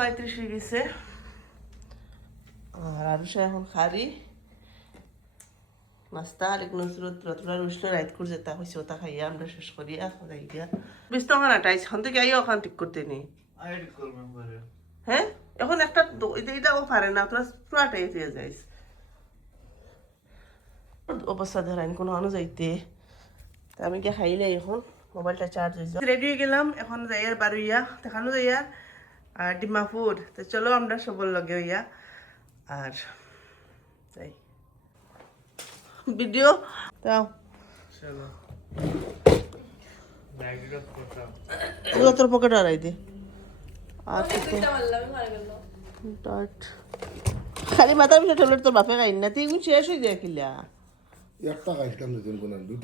35 হয়ে গেছে আর আরুষা এখন খারি নাস্তা আরেক নজরত রতলা রুশলো রাইত করে যেতে হয়েছে ওটা খাইয়া আমরা শেষ করি যাই গিয়া বেশ তো আমার আটাইছ এখন থেকে আইও ওখান ঠিক করতে নেই হ্যাঁ এখন একটা এটাও পারে না তোরা পুরাটাই দিয়ে যাইস অবস্থা ধরেন কোনো আনো যাইতে আমি গিয়ে খাইলে এখন মোবাইলটা চার্জ হয়েছে রেডি হয়ে গেলাম এখন যাইয়ার বারুইয়া দেখানো যাইয়া আর ডিমাপুর তো চলো আমরা সবর লগে হইয়া আর যাই ভিডিও দাও তোর পকেট আড়াই দে আর খালি মাথার পিছনে ট্যাবলেট তোর বাপে খাই না তুই শেষ হয়ে যায় কিলা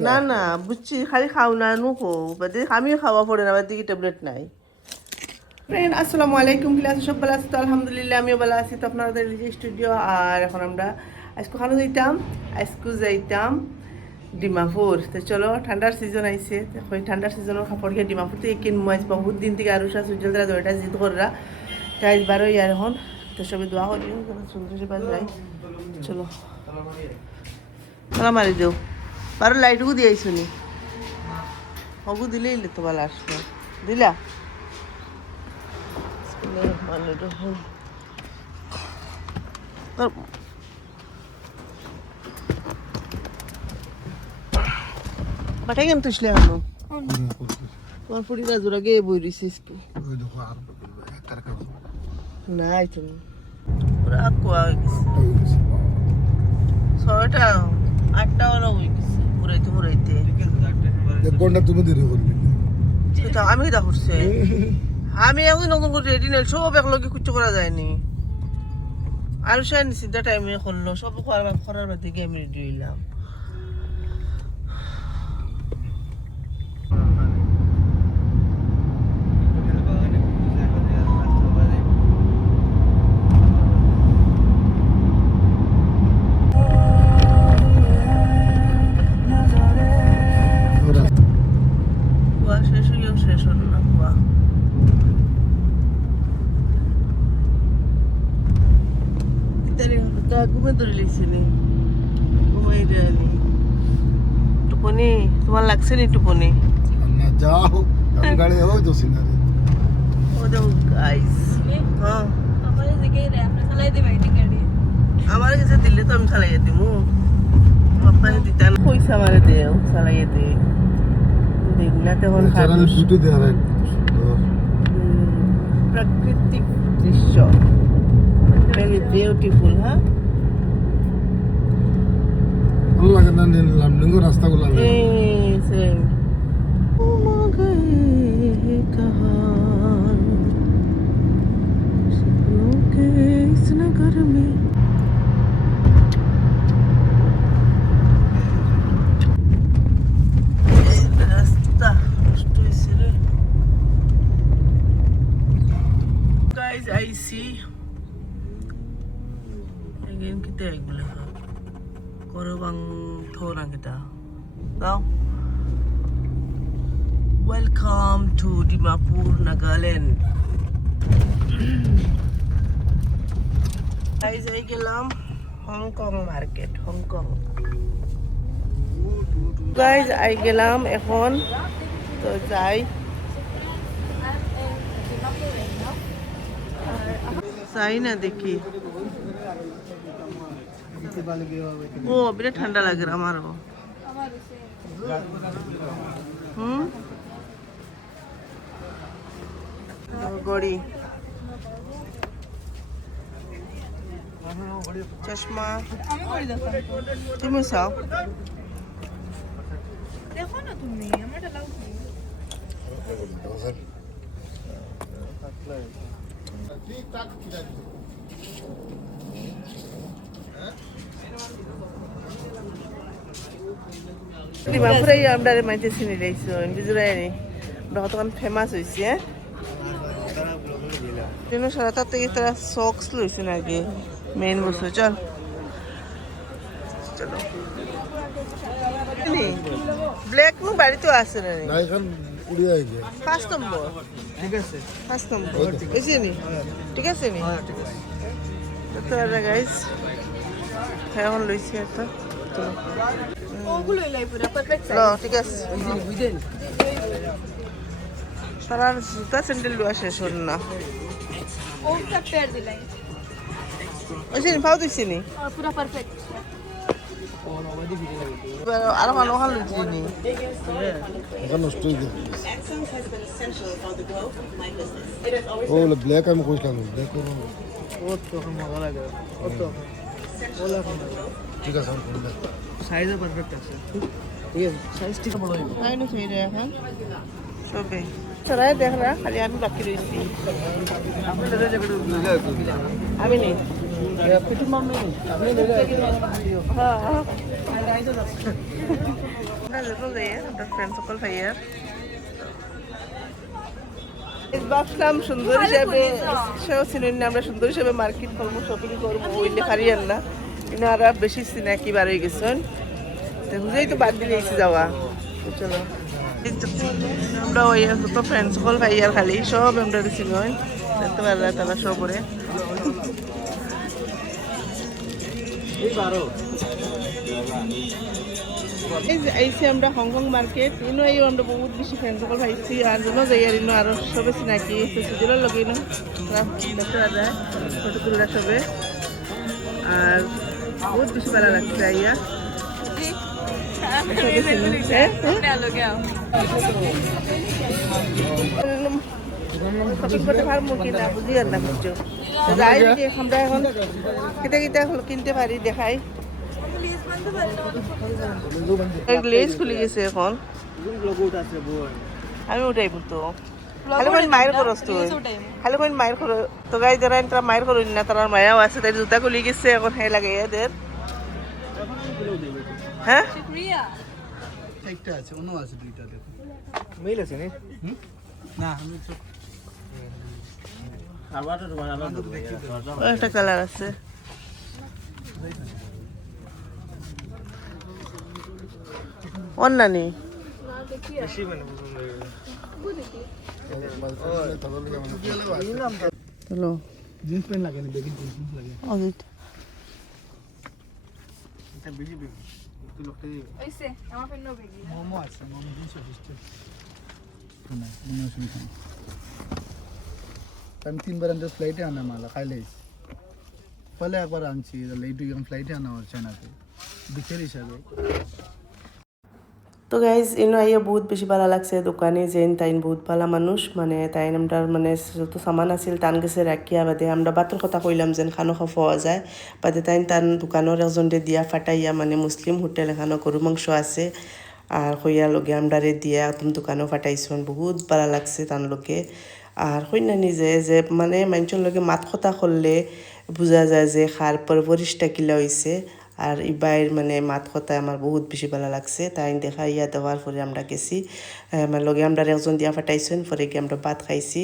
না না বুঝছি খালি খাও না নুকো আমিও খাওয়া পড়ে না দিকে ট্যাবলেট নাই ফ্রেন্ড আসসালামু আলাইকুম কিলা সব ভালো আছি তো আলহামদুলিল্লাহ আমিও ভালো আছি তো আপনাদের স্টুডিও আর এখন আমরা আজকে খানো যাইতাম ডিমাপুর তো চলো ঠান্ডার সিজন আইছে ওই ঠান্ডার সিজনের কাপড় গিয়ে ডিমাপুর থেকে কিনবো আজ বহুত দিন থেকে আরুষা সূর্য তারা দরটা জিদ কররা তাই বারোই আর এখন তো সবাই দোয়া করি সুন্দর পাশ যাই চলো তালা মারি দেও বারো লাইটুকু দিয়ে শুনি হবু দিলেই তো ভালো আসবে দিলা বাটাই কেন তুসলে আনো তোমার ফুটি রাজুরা গিয়ে বই রয়েছিস কি নাই তুমি পুরা কুয়া হয়ে গেছে 6টা 8টা ওরা হয়ে গেছে পুরাইতে আমি এটা করছি আমি এখন নতুন করে রেডি নেই সব একলগে কুচ্ছ করা যায়নি আর সে চিন্তা টাইমে করলো সব করার বাদ থেকে আমি রেডি হইলাম ঘুমে ধরে লিখছিলি ঘুমাই দেয়নি টুপনি তোমার লাগছে নি টুপনি যাও গাড়ি হয়ে তো সিনারি ও দেখো গাইস হ্যাঁ আমার দিকে রে আপনি চালাই দিবেন গাড়ি আমার কাছে দিলে তো আমি চালাই দিমু আপনি দিতেন পয়সা মারে দেও চালাই দে দেখনা তখন চ্যানেল ভিডিও দেয়া হয় প্রাকৃতিক দৃশ্য very beautiful হ্যাঁ ভালো লাগে না লামডিং রাস্তাগুলো सेम सपनों के इस नगर में रास्ता guys I see again kita egula korobang thorang kita now welcome to Dimapur Nagaland guys I gelam Hong Kong market Hong Kong guys I gelam এখন তো যাই যাই না দেখি ও বিরাট ঠান্ডা লাগে আমারও গড়ি চশমা তুমি চাও দেখো না তুমি আমারটা লাউ ডিমাপুরাই আমরা মাইতে চিনি দিয়েছো বিজুরাই নি কতক্ষণ ফেমাস হয়েছে সারা তার থেকে তারা সক্স লইছে নাকি মেইন বস্তু চল চলো ব্ল্যাক নু বাড়িতেও আছে না উড়িয়ে গিয়ে 5 নম্বর ঠিক আছে 5 নম্বর এসে নি ঠিক আছে নি হ্যাঁ ঠিক আছে তো গাইস এখন লইছি একটা ওগুলো এলাই পুরো পারফেক্ট ঠিক আছে বুঝলেন সারার জুতা স্যান্ডেল লওয়া শেষ হল না ওটা পেয়ার দিলাই এসে নি পাও দিছি নি পুরো পারফেক্ট আর ভালো ভালো লইছি নি এখন নষ্ট হয়ে গেছে ও ব্ল্যাক আমি কইছিলাম ব্ল্যাক করবো ও তো মজা লাগে ও তো ওলা ঠিক আছে আমি করবো সাইজও পারফেক্ট আছে ঠিক আছে সাইজ ঠিক বলো তাই না সেই রে এখন সবে সরাই দেখ রা খালি আমি বাকি রইছি আমি নেই পিটু মাম্মি আপনি ले गए হ্যাঁ আমরা যেতে যাই আমরা ফ্রেন্ড সকল ভাইয়ার ভাবছিলাম সুন্দর হিসাবে সেও চিনেন না আমরা সুন্দর হিসাবে মার্কেট করবো শপিং করবো ওইলে পারিয়ান না কিন্তু আর বেশি চিনাকি বার হয়ে গেছেন তো বুঝেই তো বাদ দিলে এসে যাওয়া তো চলো আমরা ওই যত ফ্রেন্ড সকল ভাইয়ার খালি সব আমরা চিনই দেখতে পারলা তারা সবরে এই বারো এই যে আইসি আমরা হংকং মার্কেট ইনো এই আমরা বহুত বেশি ফ্রেন্ড সকল পাইছি আর যেন যাই আর ইনো আরো সবে চিনাকি সুযোগের লগে ইনো দেখতে পাওয়া যায় ফটো তুললা সবে আর বহুত বেশি ভালো লাগছে আইয়া শপিং করতে পারবো কিনা বুঝি আর না কিছু যাই যদি আমরা এখন কেটে কেটে কিনতে পারি দেখাই গ্লেজ খুলে গেছে এখন আমি উঠাইব তো খালি কোন মায়ের খরচ তো খালি কোন মায়ের খরচ তো গাই যারা তারা মায়ের খরচ না তার মায়াও আছে তাই জুতা খুলে গেছে এখন হে লাগে এদের হ্যাঁ একটা আছে অন্য আছে দুইটা দেখো মেল আছে নি না আমি তো আবারটা তোমার আলাদা দেখি একটা কালার আছে অন্যানি বেশি মানে হ্যালো জিন্স প্যান্ট লাগে না বেগি জিন্স লাগে অজিত এটা বেশি বেগি তুই লোকটা ওইসে আমার ফ্রেন্ড নো বেগি মোমো আছে মোমো জিন্স আছে না মনে অসুবিধা নেই আমি 3 বার अंदर फ्लाइट आना माला खाइले पहले एक बार आंची लेट यम फ्लाइट आना और चाइना पे बिखेर हिसाब তো গাইজ ইনো আইয়া বহুত বেশি ভালো লাগছে দোকানে যেন তাইন বহুত ভালো মানুষ মানে তাইন আমরা মানে যত সামান আছিল টান গেছে রাখিয়া বাদে আমরা বাতর কথা কইলাম যেন খানো খাওয়া পাওয়া যায় বাদে তাইন টান দোকানের একজনরে দিয়া ফাটাইয়া মানে মুসলিম হোটেল এখানো গরু মাংস আছে আর কইয়া লগে আমরারে দিয়া তুমি দোকানও ফাটাইছন বহুত ভালো লাগছে তান লগে আর কইনা নিজে যে মানে মানুষের লগে মাত কথা করলে বোঝা যায় যে খার পরবরিশটা কিলা হয়েছে আর ইবাইর মানে মাত কথা আমার বহুত বেশি ভালো লাগছে তাই দেখা ইয়া দেওয়ার পরে আমরা গেছি আমার লগে আমরা একজন দিয়া ফাটাইছেন পরে গিয়ে আমরা ভাত খাইছি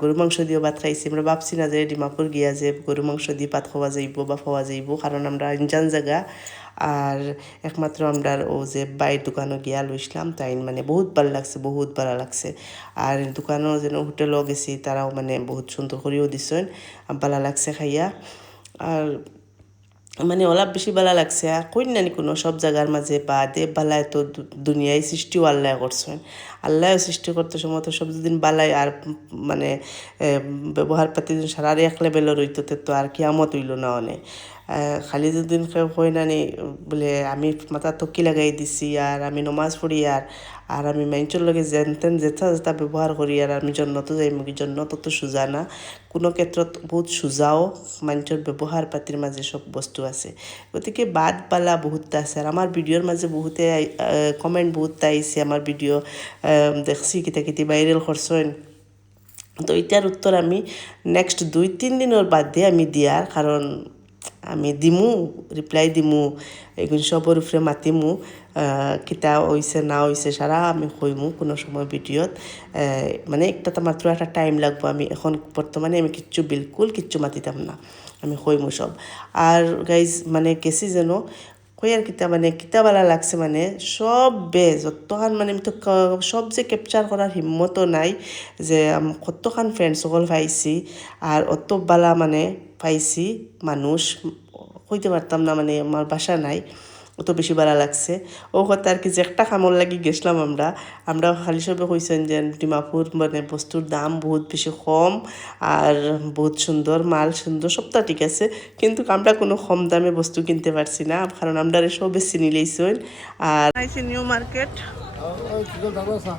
গরু মাংস দিয়েও ভাত খাইছি আমরা ভাবছি না যে ডিমাপুর গিয়া যে গরু মাংস দিয়ে ভাত খাওয়া যাইব বা খাওয়া যাইব কারণ আমরা ইনজান জায়গা আর একমাত্র আমরা ও যে বাইর দোকানও গিয়া লইছিলাম তাই মানে বহুত ভালো লাগছে বহুত ভালো লাগছে আর দোকানও যেন হোটেলও গেছি তারাও মানে বহুত সুন্দর করেও দিছেন ভালো লাগছে খাইয়া আর মানে ওলা বেশি ভালো লাগছে আর কই নানি কোনো সব জায়গার মাঝে বা দেব বালায় তো দুনিয়ায় সৃষ্টিও আল্লাহ করছেন আল্লাহ সৃষ্টি করতে সময় তো সব যদি বালায় আর মানে ব্যবহার পাতি সারা এক লেভেলের রইতে তো আর কিয়ামত হইল না অনেক খালি যেদিন কই নানি বলে আমি মাথা তকি লাগাই দিছি আর আমি নমাজ পড়ি আর আমি মানুষের লগে যেন যেটা যেটা ব্যবহার করি আর আমি জন্নত যাই মুখী জন্নত তো সোজা না কোনো ক্ষেত্ৰত বহুত সোজাও মানুষের ব্যবহার পাতির মাঝে সব বস্তু আছে গতিকে বাদ বালা বহুতটা আছে আর আমার ভিডিওর মাঝে বহুতে কমেন্ট বহুতটা আইছে আমার ভিডিও দেখছি কিতা কিতি ভাইরাল করছেন তো এটার উত্তর আমি নেক্সট 2-3 দিনের বাদে আমি দিয়ার কারণ আমি দিমু রিপ্লাই দিমু এগুলো সবর উপরে মাতিমু কিতা হইছে না হইছে সারা আমি কইমু কোনো সময় ভিডিওত মানে একটা মাত্র একটা টাইম লাগবো আমি এখন বর্তমানে আমি বিলকুল কিচ্ছু মাতিতাম না আমি কইমু সব আর গাইজ মানে গেছি যেন কইয়ার কিতা মানে কিতাবালা লাগছে মানে সব বেজ অতখান মানে আমি তো সব যে ক্যাপচার করার হিম্মতও নাই যে কতখান ফ্রেন্ড সকল পাইছি আর অত বালা মানে পাইছি মানুষ কইতে পারতাম না মানে আমার বাসা নাই অত বেশি ভালো লাগছে ও কথা আর কি যে একটা কামড় লাগি গেছিলাম আমরা খালি সবে কইছেন যে ডিমাপুর মানে বস্তুর দাম বহুত বেশি কম আর বহুত সুন্দর মাল সুন্দর সবটা ঠিক আছে কিন্তু আমরা কোনো কম দামে বস্তু কিনতে পারছি না কারণ আমরা সবে চিনি লইছেন আর আইছি নিউ মার্কেট चिकन दादा सा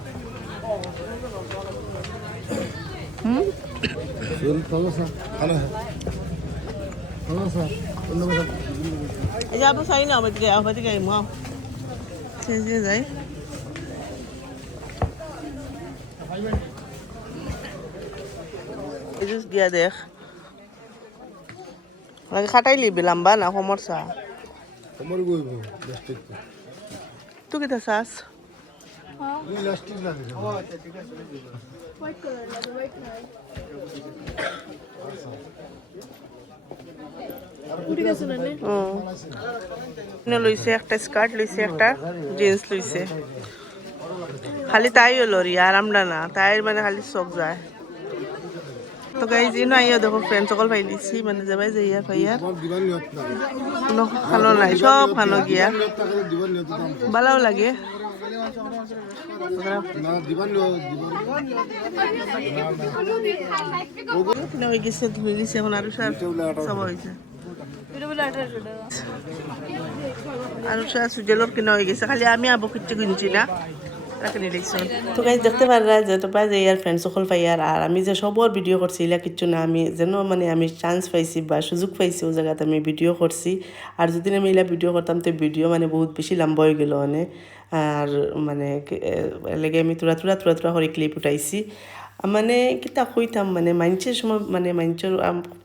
दादा सा खाना है दादा सा এই যে আপনার চাই না আমাদের গাড়ি মাও সে যাই এই জুস দিয়া দেখ লাগে খাটাইলি লম্বা না সমস্যা कमर गोई वो लास्टिक তুই কিতা চাস ये लास्टिक लगे হোয়াইট কালার লাগে হোয়াইট নাই ঠিক আছে না লইছে একটা স্কার্ট লইছে একটা জিন্স লইছে খালি তাই হলো রি আর আমরা না তাই মানে খালি চোখ যায় তো গাইজ ইনো আইও দেখো ফ্রেন্ড সকল পাই দিছি মানে যাবাই যে ইয়ার পাইয়ার और दीवार नहीं होता কোনো খানো নাই সব খানো গিয়া होता है दीवार नहीं होता ভালোও লাগে ना दीवार नहीं কিনা হয়ে গেছে ধুয়ে গেছে এখন আরো সব হয়েছে এটা বলে 18 টাকা আরো সুজেলর কিনা হয়ে গেছে খালি আমি আবো কিচ্ছু কিনছি না তো গাইজ দেখতে পাররা যে তোমরা যে ইয়ার ফ্রেন্ড সকল পাইয়ার আর আমি যে সবর ভিডিও করছি এলা কিচ্ছু না আমি যেন মানে আমি চান্স পাইছি বা সুযোগ পাইছি ও জায়গাতে আমি ভিডিও করছি আর যদি আমি এলা ভিডিও করতাম তো ভিডিও মানে বহুত বেশি লম্বা হয়ে গেল মানে আর মানে লেগে আমি তুরা করে ক্লিপ উঠাইছি মানে কিতা কইতাম মানে মানুষের সময় মানে মানুষের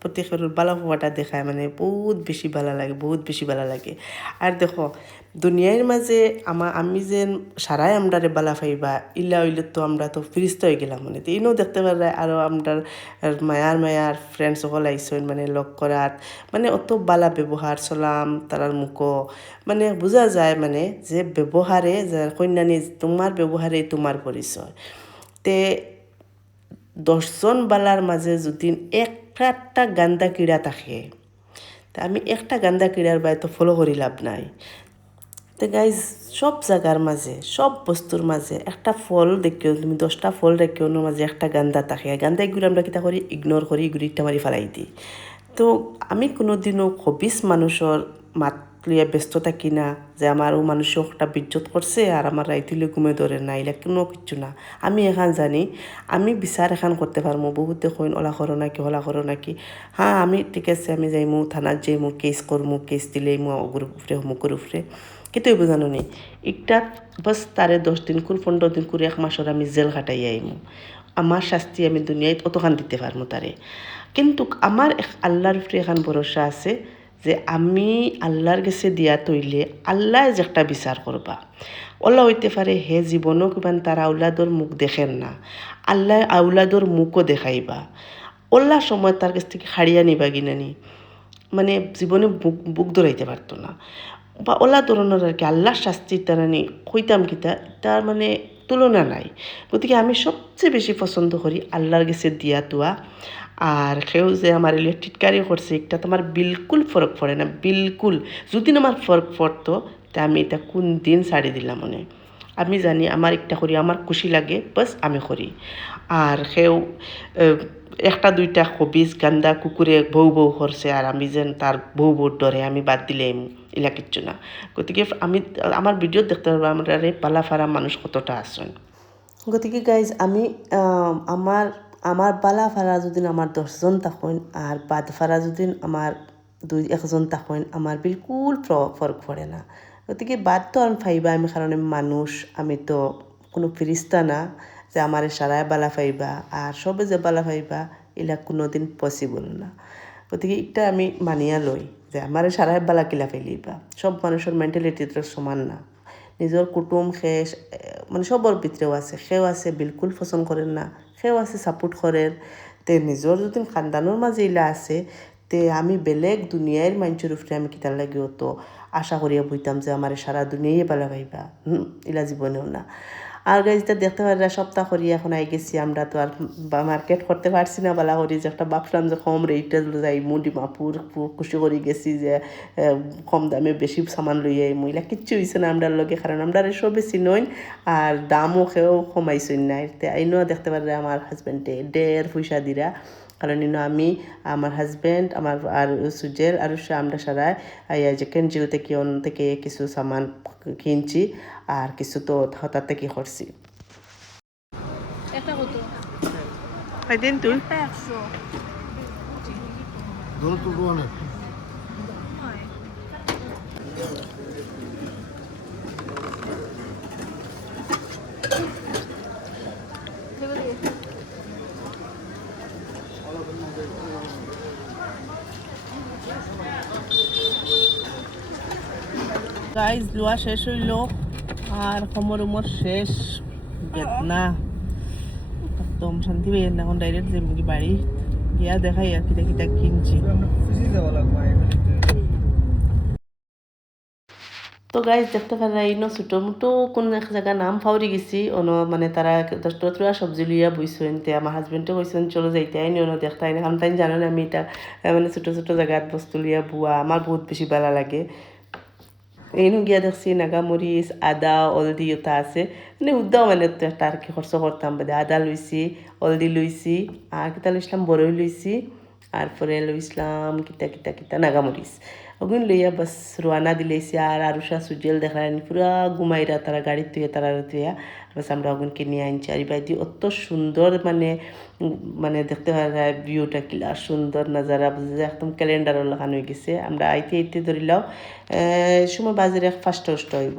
প্রত্যেকের ভালো হওয়াটা দেখায় মানে বহুত বেশি ভালো লাগে আর দেখো দুনিয়ার মাঝে আমি যে সারাই আমরারে বালা পাইবা ইল্লা হইলে তো আমরা তো ফিরিস্ত হয়ে গেলাম মানে তো ইনও দেখতে পারা আরও আমরার মায়ার ফ্রেন্ড সকল আইসেন মানে লগ করাত মানে অত বালা ব্যবহার চলাম তারার মুখো মানে বোঝা যায় মানে যে ব্যবহারে যে কন্যানি তোমার ব্যবহারে তোমার পরিচয় তে 10 জন বালার মাঝে যদি একটা গান্দা কিড়া থাকে তা আমি একটা গান্দা কিড়ার বাই তো ফলো করি লাভ নাই তো গাইজ সব জায়গার মাঝে সব বস্তুর মাঝে একটা ফল দেখিও তুমি 10টা ফল দেখিও মাঝে একটা গান্দা থাকে গান্দা এগুলো আমরা কিতা করি ইগনোর করি এগুলিটা মারি ফেলাই দিই তো আমি কোনোদিনও হবিস মানুষের মাত লিয়া ব্যস্ত থাকি না যে আমার ও মানুষ একটা বিজ্জত করছে আর আমার রাইতুলে ঘুমে ধরে না এলা কোনো কিচ্ছু না আমি এখান জানি আমি বিচার এখান করতে পারবো বহুত দেখুন ওলা করো নাকি হ্যাঁ আমি ঠিক আছে আমি যাইমু থানাত যাইমু কেস করমু কেস দিলেই মু অগুর উপরে হমুকুর উপরে কিন্তু বোঝানো নেই একটা বাস তারে 10 দিন করে 15 দিন করে 1 মাসের আমি জেল খাটাই আইমু আমার শাস্তি আমি দুনিয়ায় অতখান দিতে পারবো তারে কিন্তু আমার আল্লাহর উপরে এখন ভরসা আছে যে আমি আল্লাহর কাছে দিয়া তৈলে আল্লাহ যে একটা বিচার করবা ওলা হইতে পারে হে জীবনও কিমান তার আউলাদর মুখ দেখেন না আল্লাহ আউলাদর মুখও দেখাইবা ওল্লা সময় তার কাছ থেকে হারিয়া নিবা গিনানি মানে জীবনে বুক ধরাইতে পারতো না বা ওলা ধরনের আর কি আল্লাহর শাস্তির তারানি কইতাম কিতা তার মানে তুলনা নাই গতিকে আমি সবচেয়ে বেশি পছন্দ করি আল্লাহর কাছে দিয়া তোয়া আর কেউ যে আমার এলিয়ে টিটকারি করছে একটা তোমার বিলকুল ফরক পড়ে না বিলকুল যদি আমার ফরক পড়তো তা আমি এটা কোন দিন ছাড়ি দিলাম মনে আমি জানি আমার একটা করি আমার খুশি লাগে বাস আমি করি আর কেউ একটা দুইটা হবিস গান্দা কুকুরে বউ করছে আর আমি যেন তার বউ ডরে আমি বাদ দিলে এলা কিচ্ছু না গতিকে আমি আমার ভিডিও দেখতে পারবো আমরা পালাফারা মানুষ কতটা আসেন গতিকে গাইজ আমি আমার বালা ফারা যদি আমার 10 জন থাকেন আর বাদ ফারা যদি আমার 1 জন থাকেন আমার বিলকুল ফরক পড়ে না গতিকে বাদ তো আমি ফাইবা আমি কারণ মানুষ আমি তো কোনো ফিরিস্তা না যে আমার সারায় বালা ফাইবা আর সবে যে বালা ফাইবা এলা কোনোদিন পসিবল না গতিকে এটা আমি মানিয়া লই যে আমার সারায় বালা কিলা ফেলিবা সব মানুষের মেন্টালিটি তো সমান না নিজের কুটুম শেষ মানে সবর ভিতরেও আছে সেও আছে বিলকুল পছন্দ করেন না সেও আছে সাপোর্ট করেন তে নিজের যদি খানদানোর মাঝে ইলা আছে তে আমি বেলেগ দুনিয়ার মানুষের উপরে আমি কিতার লাগিও তো আশা করিয়া বইতাম যে আমার সারা দুনিয়াই ভালো পাইবা ইলা জীবনেও না। আর গাইজটা দেখতে পারা সপ্তাহ করি এখন আই গেছি আমরা তো আর মার্কেট করতে পারছি না বালা করি যে একটা ভাবলাম যে কম রেটে যাই ডিমাপুর খুশি করে গেছি যে কম দামে বেশি সামান লই আই মহিলা কিচ্ছু হয়েছে না আমরার লগে, কারণ আমরা এসব বেশি নই আর দামও খেয়েও কমাইছই না। তে আইনও দেখতে পারে আমার হাজব্যান্ডে 1.5 পয়সা দিরা, কারণ আমি আমার হাজব্যান্ড আমার আর সুজেল আর আমরা সারা যে কেনজিল থেকে কিছু সামান কিনছি আর কিছু তো হঠাৎ থেকে করছি। একটা কত? দিন তুই একটা 100। दोनों तो 200 গাইজ লোয়া শেষ হইল আর সমর উমর শেষ বেদনা একদম শান্তি পাই না, এখন ডাইরেক্ট যে বাড়ি গিয়া দেখাই আর কিটা কিটা কিনছি। তো গাইজ দেখতে পারাই ন ছোটো মোটো কোন এক জায়গা নাম ফাউরি গেছি অন মানে তারা 10 সবজি লইয়া বইছেন। তে আমার হাজবেন্ডও কইছেন চলো যাইতে আইনি অন দেখতে আইনি, কারণ তাই জানেন আমি এটা মানে ছোটো ছোটো জায়গাত বস্তু লইয়া বুয়া আমার বহুত বেশি ভালো লাগে। এইনো গিয়া দেখছি নাগামরিচ আদা হলদি ওটা আছে মানে উদ্দাও মানে তো একটা আর কি খরচ করতাম বাদে আদা লইছি হলদি লইছি আর কিতা লইছিলাম বড়ই লইছি আর পরে লইছিলাম কিতা কিতা কিতা নাগামরিচ ওগুন লইয়া বাস রোয়ানা দিলেছি। আর আরুষা সুজেল দেখানি পুরা ঘুমাইরা তারা গাড়ির তুইয়া তারা তুইয়া বাস আমরা ওগুন কিনে আনছি। আর বাইদি অত সুন্দর মানে মানে দেখতে পারা ভিউটা কিলা সুন্দর নাজারা বুঝে একদম ক্যালেন্ডারের লাগানো হয়ে গেছে। আমরা আইতে আইতে ধরিলাও সময় বাজারে 5টা হইব।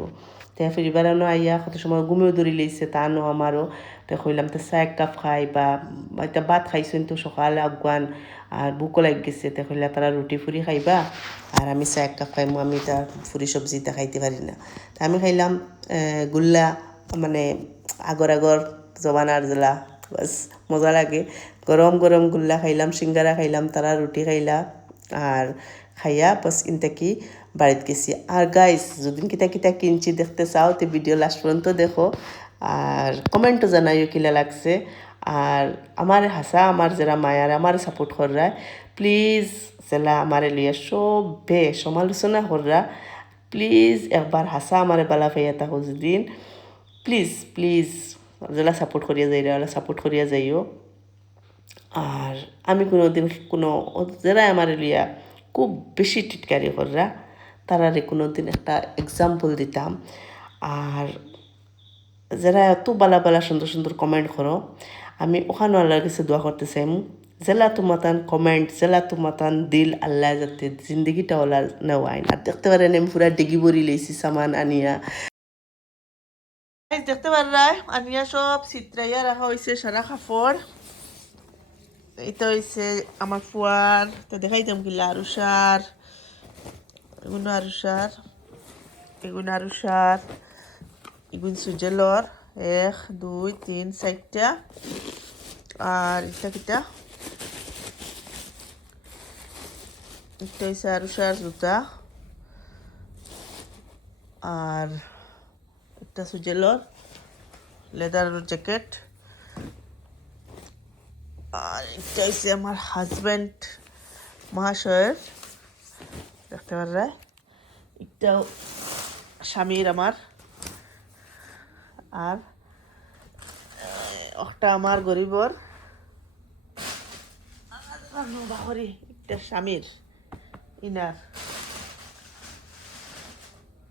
তো পরিবারও আইয়া কত সময় ঘুমেও ধরি লইছে তা নো আমারও। তো কইলাম তো চা এক কাপ খাই বা একটা ভাত খাইছেন তো সকালে আগুয়ান আর বুকও লাগ গেছে। তো কইলা তারা রুটি ফুরি খাইবা আর আমি চা এক কাপ খাইমু, আমি তা ফুরি সবজিটা খাইতে পারি না। তা আমি খাইলাম গুল্লা মানে আগর জবানার জেলা বাস মজা লাগে। গরম গরম গুল্লা খাইলাম, সিঙ্গারা খাইলাম, তারা রুটি খাইলা আর খাইয়া বাস ইনতে কি বাড়িতে গেছি। আর গাইস যদি কিতা কিতা কিনছি দেখতে চাও তো ভিডিও লাস্ট পর্যন্ত দেখো আর কমেন্টও জানাইও কিলা লাগছে। আর আমার হাসা আমার যারা মায়ার আমার সাপোর্ট কররা প্লিজ জেলা আমার লিয়া সবে সমালোচনা কররা প্লিজ একবার হাসা আমার বালা পাইয়া থাকো যেদিন প্লিজ প্লিজ জেলা সাপোর্ট করিয়া যাইরা ওলা সাপোর্ট করিয়া যাইও। আর আমি কোনোদিন কোনো যারা আমার লিয়া খুব বেশি টিটকারি কররা তারারে কোনো দিন একটা এক্সাম্পল দিতাম। আর যারা এত বালা বালা সুন্দর সুন্দর কমেন্ট করো আমি ওখানে আল্লাহর কাছে দোয়া করতে চাইম জেলা তোমাতান কমেন্ট জেলা তোমাতান দিল আল্লাহ যাতে জিন্দগিটা ওলা নেওয়াইন। আর দেখতে পারেন আমি পুরা ডিগি বরি লইছি সামান আনিয়া দেখতে পারাই আনিয়া সব চিত্রাইয়া রাখা হয়েছে সারা কাপড়। এটা হয়েছে আমার ফুয়ার তো দেখাইতাম কিলা আরুষার এগুলো আরুষার এগুলো আরুষার এগুলো সুজেলর 1 2 3 4টা আর এটা কিটা এটা হয়েছে আরুষার জুতা আর একটা সুজেলর লেদার জ্যাকেট আর এটা হচ্ছে আমার হাজব্যান্ড মহাশয়ের দেখতে পারা এটাও স্বামীর আমার আর একটা আমার গরিবর বাহরি একটা স্বামীর ইনার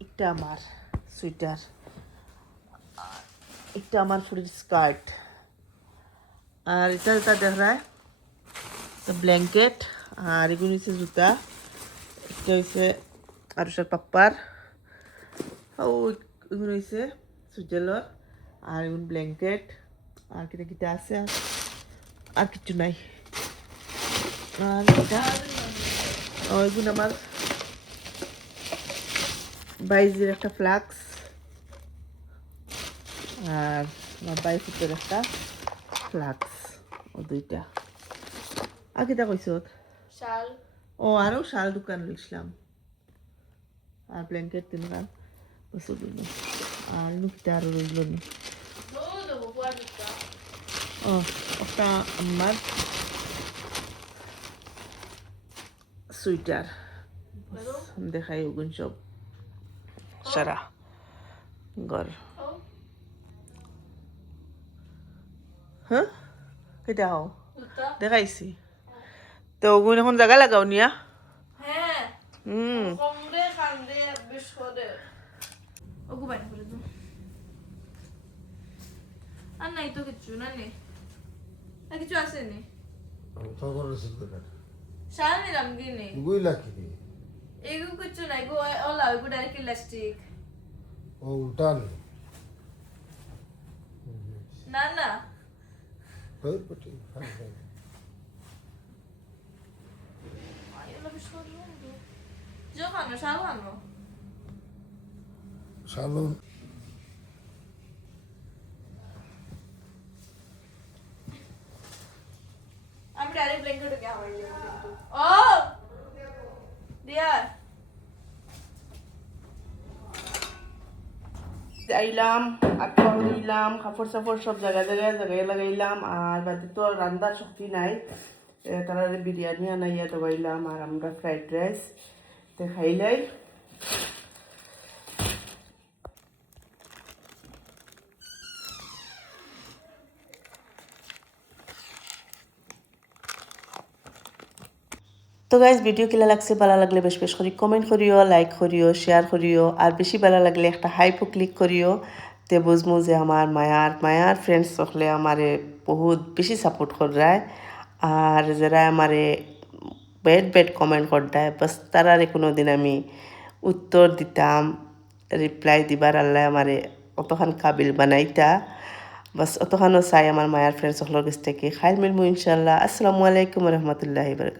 একটা আমার সুইটার একটা আমার ফুলের স্কার্ট আর এটা দেখায় ব্ল্যাঙ্কেট আর এগুলো হচ্ছে জুতা এটা হচ্ছে আরুষার পাপ্পার ও এগুলো হচ্ছে সুজেলর আর এগুলো ব্ল্যাঙ্কেট আর কিটা কিটা আছে আর কিছু নাই। আর এটা এগুলো আমার বাইজের একটা ফ্লাক্স আর আমার বাইফুটের একটা ফ্লাক্স ও দুইটা। আর কিটা কইছ শাল ও আরও শাল দোকান লইছিলাম আর ব্ল্যাঙ্কেট তিনখান বছর দিল আর লুকিতে আরও রইল নি ও একটা আমার সুইটার দেখাই ওগুন সব সারা ঘর হ্যাঁ কেটে আও দেখাইছি তো ওগুন এখন জায়গা লাগাও নিয়া ওগো বাইরে করে দাও আর নাই তো কিছু না নে আর কিছু আছে নি খবর আছে তো শাল নিলাম কি নে গুই লাকি এগু কিছু নাই গো ওলা ওগু ডাইরেক্ট ইলাস্টিক ও উল্টান না না তো পটি আইলা বিশ করে দাও জোখানো শাল খানো শালো আমি ডাইরেক্ট ব্ল্যাঙ্কেটে গিয়ে হাওয়াই দেব কিন্তু ও ডিয়ার আইলাম আটকা দিলাম কাপড় সাপড় সব জায়গায় লাগাইলাম আর বাড়িতে তো রান্নার শক্তি নাই তারা বিরিয়ানি আনাইয়া দেবাইলাম আর আমরা ফ্রাইড রাইস তো খাইলাই তো গাইজ ভিডিও কিলা লাগছে ভালো লাগলে বেশ বেশ করে কমেন্ট করিও লাইক করিও শেয়ার করিও আর বেশি ভালো লাগলে একটা হাইপও ক্লিক করিও তে বুঝমু যে আমার মায়ার ফ্রেন্ডস সকলে আমারে বহুত বেশি সাপোর্ট করায় আর যারা আমারে বেড কমেন্ট করদায় বাস তারারে কোনো দিন আমি উত্তর দিতাম রিপ্লাই দিবার আল্লাহ আমারে অতখান কাবিল বানাইতা বাস অতখানও চাই আমার মায়ার ফ্রেন্ডস সকলের কাছ থেকে খাইল মিলমু ইনশাল্লাহ আসসালামু আলাইকুম রহমতুল্লাহি বারাকাতুহু